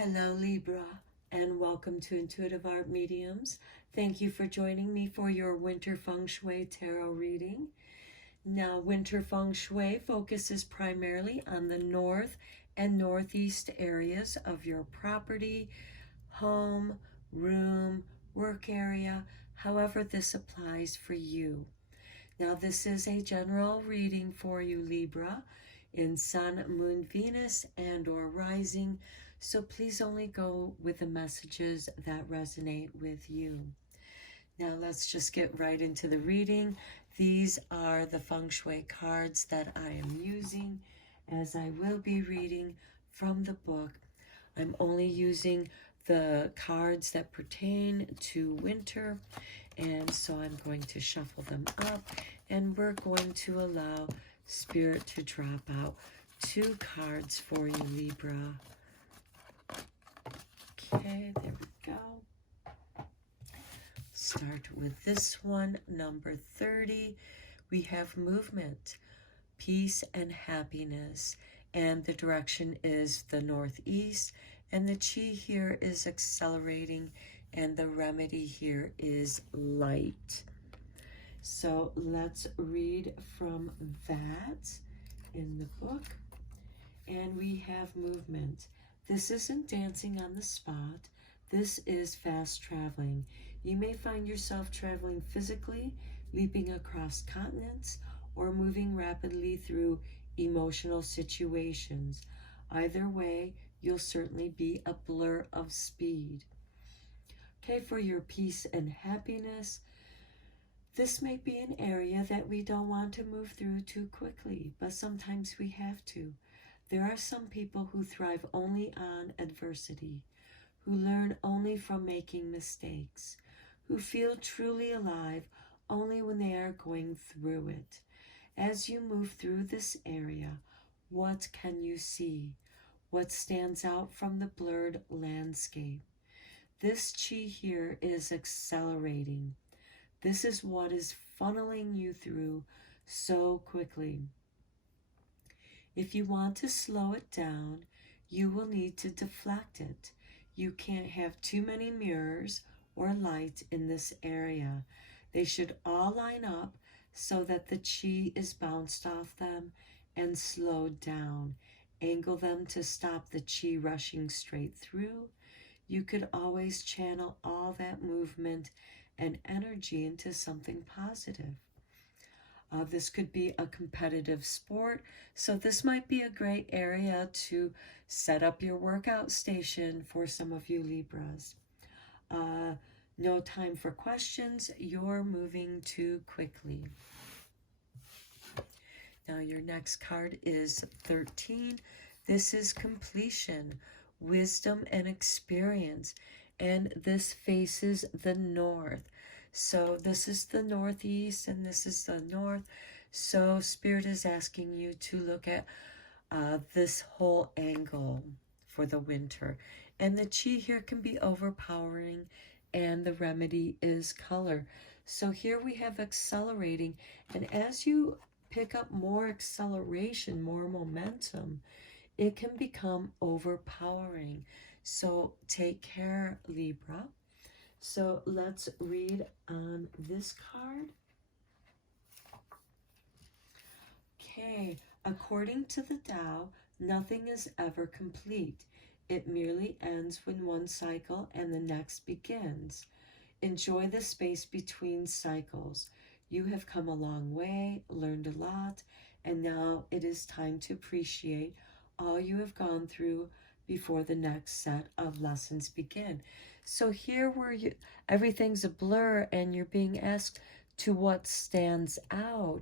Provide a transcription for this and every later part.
Hello Libra, and welcome to Intuitive Art Mediums. Thank you for joining me for your Winter Feng Shui Tarot reading. Now, Winter Feng Shui focuses primarily on the north and northeast areas of your property, home, room, work area, however this applies for you. Now, this is a general reading for you, Libra, in Sun, Moon, Venus, and or Rising. So please only go with the messages that resonate with you. Now let's just get right into the reading. These are the Feng Shui cards that I am using as I will be reading from the book. I'm only using the cards that pertain to winter, and so I'm going to shuffle them up, and we're going to allow Spirit to drop out 2 cards for you, Libra. Okay, there we go. Start with this one, number 30. We have movement, peace, and happiness. And the direction is the northeast. And the chi here is accelerating. And the remedy here is light. So let's read from that in the book. And we have movement. This isn't dancing on the spot. This is fast traveling. You may find yourself traveling physically, leaping across continents, or moving rapidly through emotional situations. Either way, you'll certainly be a blur of speed. Okay, for your peace and happiness, this may be an area that we don't want to move through too quickly, but sometimes we have to. There are some people who thrive only on adversity, who learn only from making mistakes, who feel truly alive only when they are going through it. As you move through this area, what can you see? What stands out from the blurred landscape? This chi here is accelerating. This is what is funneling you through so quickly. If you want to slow it down, you will need to deflect it. You can't have too many mirrors or light in this area. They should all line up so that the chi is bounced off them and slowed down. Angle them to stop the chi rushing straight through. You could always channel all that movement and energy into something positive. This could be a competitive sport, so this might be a great area to set up your workout station for some of you Libras. No time for questions. You're moving too quickly. Now your next card is 13. This is completion, wisdom, and experience. And this faces the north. So this is the northeast and this is the north. So Spirit is asking you to look at this whole angle for the winter. And the chi here can be overpowering, and the remedy is color. So here we have accelerating, and as you pick up more acceleration, more momentum, it can become overpowering. So take care, Libra. So let's read on this card. Okay, according to the Tao, nothing is ever complete. It merely ends when one cycle and the next begins. Enjoy the space between cycles. You have come a long way, learned a lot, and now it is time to appreciate all you have gone through before the next set of lessons begin. So here where everything's a blur and you're being asked to what stands out,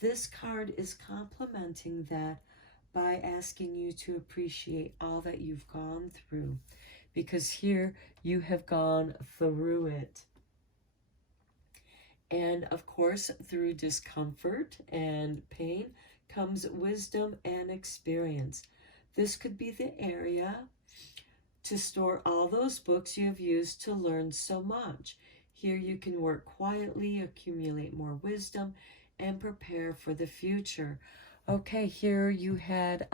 this card is complementing that by asking you to appreciate all that you've gone through, because here you have gone through it. And of course, through discomfort and pain comes wisdom and experience. This could be the area to store all those books you have used to learn so much. Here you can work quietly, accumulate more wisdom, and prepare for the future. Okay, here you had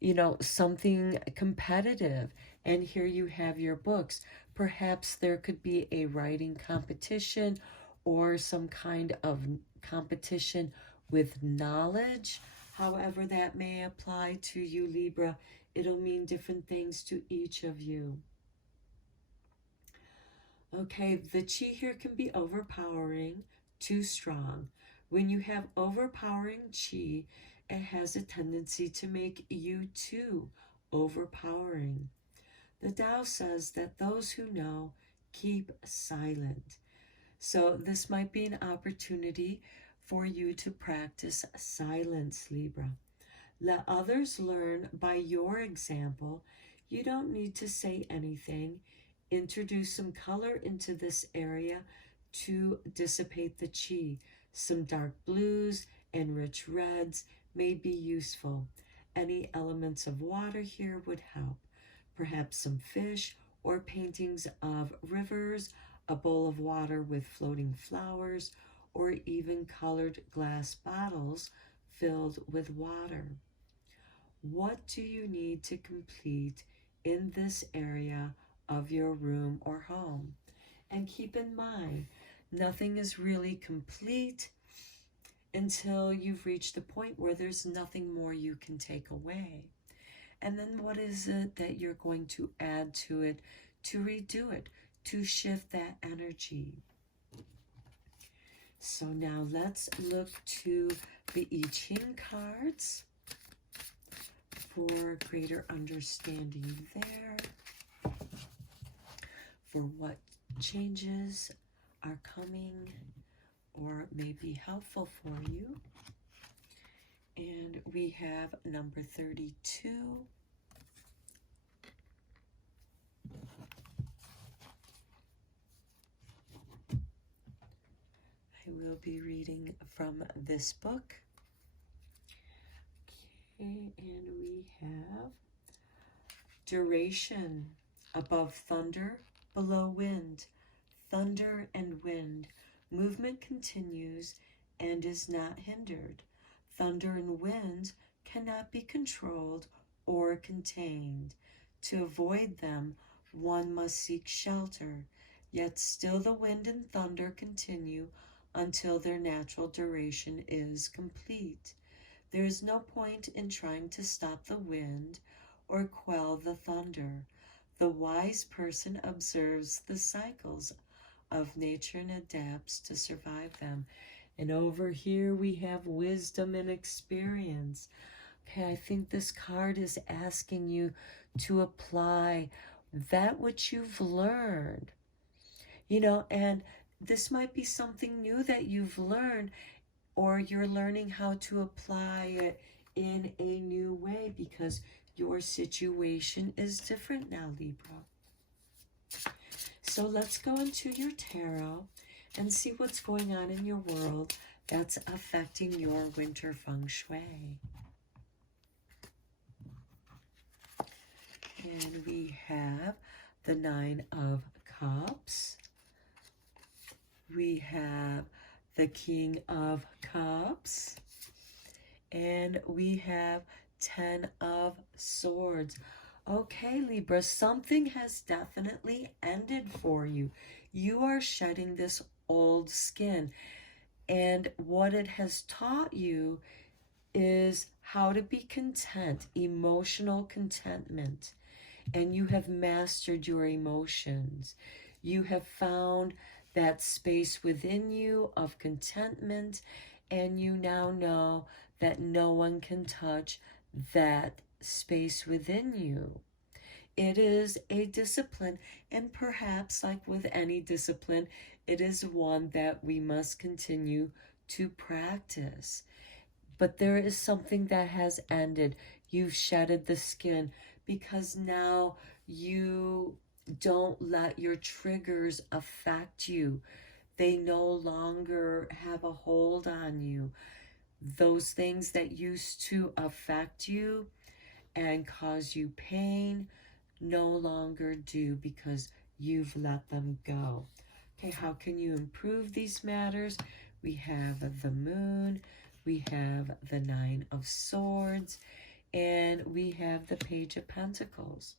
you know, something competitive. And here you have your books. Perhaps there could be a writing competition or some kind of competition with knowledge. However that may apply to you, Libra, it'll mean different things to each of you. Okay, the chi here can be overpowering, too strong. When you have overpowering chi, it has a tendency to make you too overpowering. The Tao says that those who know keep silent. So this might be an opportunity for you to practice silence, Libra. Let others learn by your example. You don't need to say anything. Introduce some color into this area to dissipate the chi. Some dark blues and rich reds may be useful. Any elements of water here would help. Perhaps some fish or paintings of rivers, a bowl of water with floating flowers, or even colored glass bottles filled with water. What do you need to complete in this area of your room or home? And keep in mind, nothing is really complete until you've reached the point where there's nothing more you can take away. And then what is it that you're going to add to it, to redo it, to shift that energy? So now let's look to the I Ching cards for greater understanding there, for what changes are coming or may be helpful for you. And we have number 32. I will be reading from this book. Okay, and we have duration, above thunder, below wind, thunder and wind. Movement continues and is not hindered. Thunder and wind cannot be controlled or contained. To avoid them, one must seek shelter, yet still the wind and thunder continue until their natural duration is complete. There is no point in trying to stop the wind or quell the thunder. The wise person observes the cycles of nature and adapts to survive them. And over here we have wisdom and experience. Okay, I think this card is asking you to apply that which you've learned. You know, and this might be something new that you've learned, or you're learning how to apply it in a new way because your situation is different now, Libra. So let's go into your tarot and see what's going on in your world that's affecting your winter feng shui. And we have the Nine of Cups. We have the King of Cups. And we have 10 of Swords. Okay, Libra, something has definitely ended for you. You are shedding this old skin. And what it has taught you is how to be content, emotional contentment. And you have mastered your emotions. You have found that space within you of contentment, and you now know that no one can touch that space within you. It is a discipline, and perhaps like with any discipline, it is one that we must continue to practice. But there is something that has ended. You've shedded the skin because now you don't let your triggers affect you. They no longer have a hold on you. Those things that used to affect you and cause you pain no longer do because you've let them go. Okay, how can you improve these matters? We have the Moon, we have the Nine of Swords, and we have the Page of Pentacles.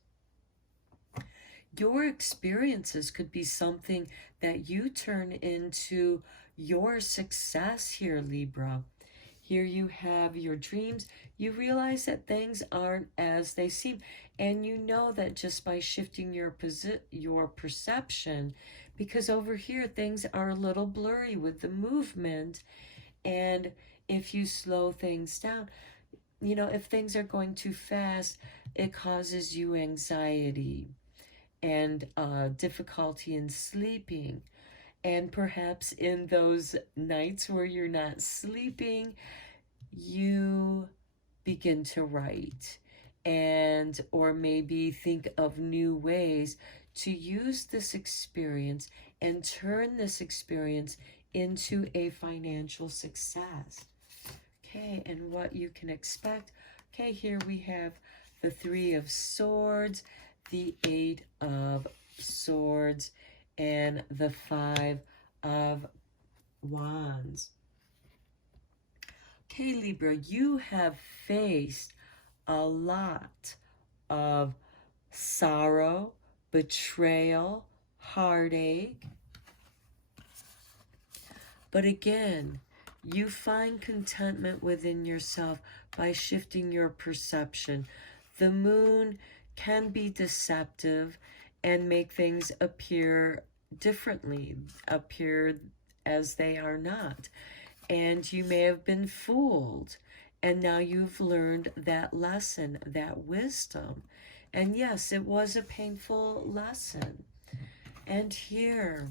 Your experiences could be something that you turn into your success here, Libra. Here you have your dreams. You realize that things aren't as they seem. And you know that just by shifting your perception, because over here things are a little blurry with the movement. And if you slow things down, you know, if things are going too fast, it causes you anxiety and difficulty in sleeping. And perhaps in those nights where you're not sleeping, you begin to write and or maybe think of new ways to use this experience and turn this experience into a financial success. Okay, and what you can expect. Okay, here we have the Three of Swords, the Eight of Swords, and the Five of Wands. Okay, Libra, you have faced a lot of sorrow, betrayal, heartache. But again, you find contentment within yourself by shifting your perception. The moon can be deceptive and make things appear differently, appear as they are not. And you may have been fooled. And now you've learned that lesson, that wisdom. And yes, it was a painful lesson. And here,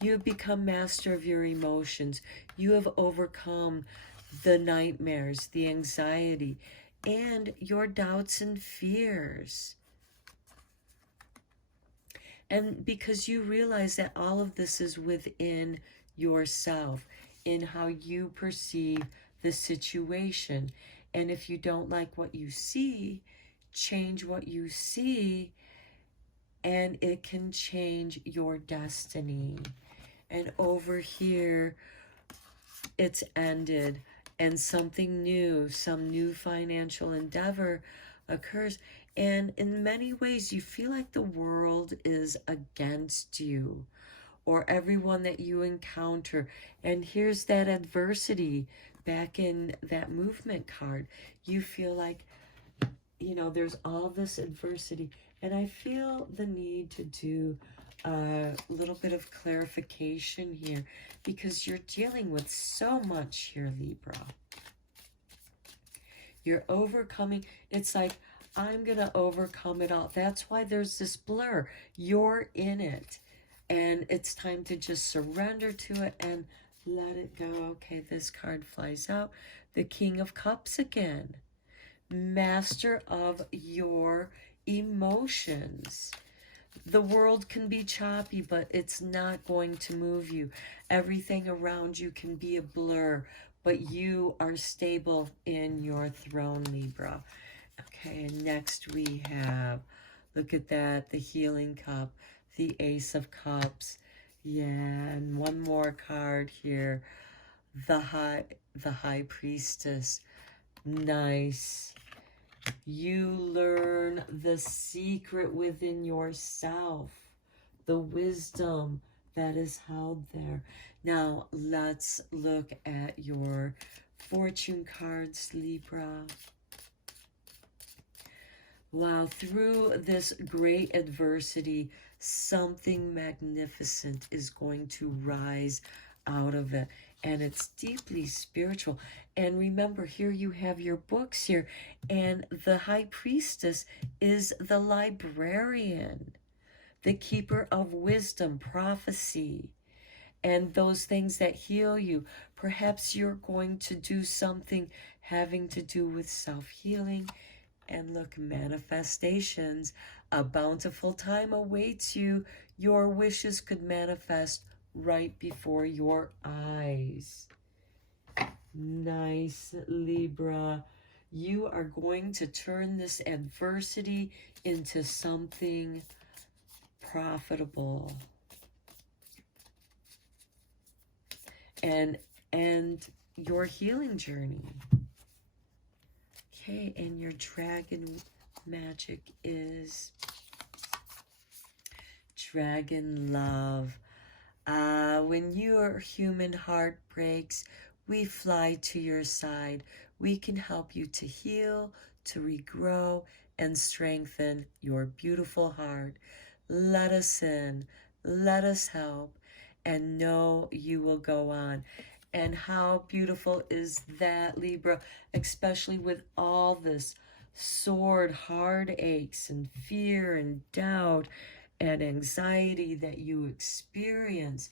you have become master of your emotions. You have overcome the nightmares, the anxiety, and your doubts and fears. And because you realize that all of this is within yourself, in how you perceive the situation. And if you don't like what you see, change what you see, and it can change your destiny. And over here, it's ended, and something new, some new financial endeavor occurs. And in many ways, you feel like the world is against you, or everyone that you encounter. And here's that adversity back in that movement card. You feel like, you know, there's all this adversity. And I feel the need to do a little bit of clarification here, because you're dealing with so much here, Libra. You're overcoming. It's like, I'm going to overcome it all. That's why there's this blur. You're in it. And it's time to just surrender to it and let it go. Okay, this card flies out. The King of Cups again. Master of your emotions. The world can be choppy, but it's not going to move you. Everything around you can be a blur, but you are stable in your throne, Libra. Okay, and next we have, look at that, the Healing Cup, the Ace of Cups. Yeah, and one more card here, the High Priestess. Nice. You learn the secret within yourself, the wisdom that is held there. Now, let's look at your fortune cards, Libra. Wow, through this great adversity, something magnificent is going to rise out of it. And it's deeply spiritual. And remember, here you have your books here. And the High Priestess is the librarian, the keeper of wisdom, prophecy, and those things that heal you. Perhaps you're going to do something having to do with self-healing. And look, manifestations. A bountiful time awaits you. Your wishes could manifest right before your eyes. Nice, Libra. You are going to turn this adversity into something profitable. And your healing journey. Okay, and your dragon magic is dragon love. When your human heart breaks, we fly to your side. We can help you to heal, to regrow, and strengthen your beautiful heart. Let us in, let us help, and know you will go on. And how beautiful is that, Libra, especially with all this sword heartaches and fear and doubt and anxiety that you experience,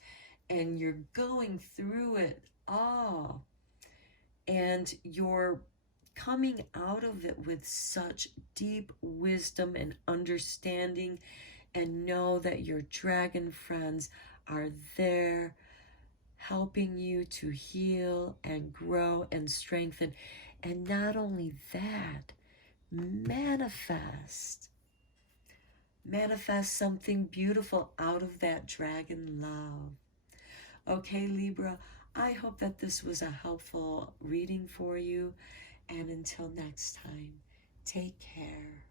and you're going through it all, and you're coming out of it with such deep wisdom and understanding, and know that your dragon friends are there helping you to heal and grow and strengthen. And not only that, manifest something beautiful out of that dragon love. Okay, Libra, I hope that this was a helpful reading for you. And until next time, take care.